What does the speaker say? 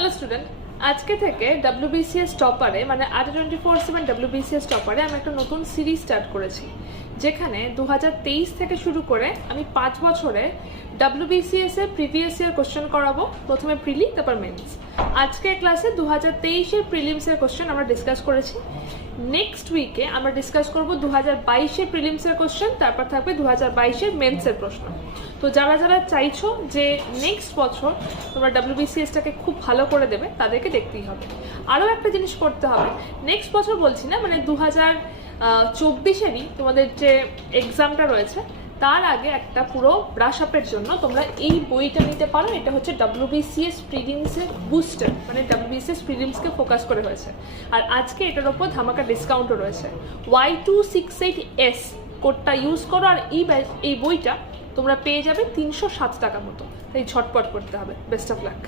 Hello student, আজকে থেকে WBCS টপারে মানে আড্ডা 24/7 WBCS টপারে আমি একটা নতুন সিরিজ স্টার্ট করেছি, যেখানে 2023 থেকে শুরু করে আমি 5 বছরে WBCS এর প্রিভিয়াস ইয়ার কোশ্চেন করাবো। প্রথমে প্রিলি, তারপর মেন্স। আজকের ক্লাসে 2023 এর প্রিলিমস এর কোশ্চেন আমরা ডিসকাস করেছি। নেক্সট উইকে আমরা ডিসকাস করব 2022 এর প্রিলিমস এর কোশ্চেন, তারপর থাকবে 2022 এর মেন্স এর প্রশ্ন। তো যারা যারা চাইছো যে নেক্সট বছর তোমরা WBCSটাকে খুব ভালো করে দেবে, তাদেরকে দেখতেই হবে। আরও একটা জিনিস করতে হবে, নেক্সট বছর বলছি না, মানে 2024-এরই তোমাদের যে এক্সামটা রয়েছে তার আগে একটা পুরো ব্রাশ আপের জন্য তোমরা এই বইটা নিতে পারো। এটা হচ্ছে WBCS প্রিলিমসের বুস্টার, মানে WBCS প্রিলিমসকে ফোকাস করে হয়েছে। আর আজকে এটার ওপর ধামাকা ডিসকাউন্টও রয়েছে। Y268S কোডটা ইউজ করো, আর এই বইটা তোমরা পেয়ে যাবে 307 টাকা মতো। তাই ঝটপট করতে হবে। Best of luck.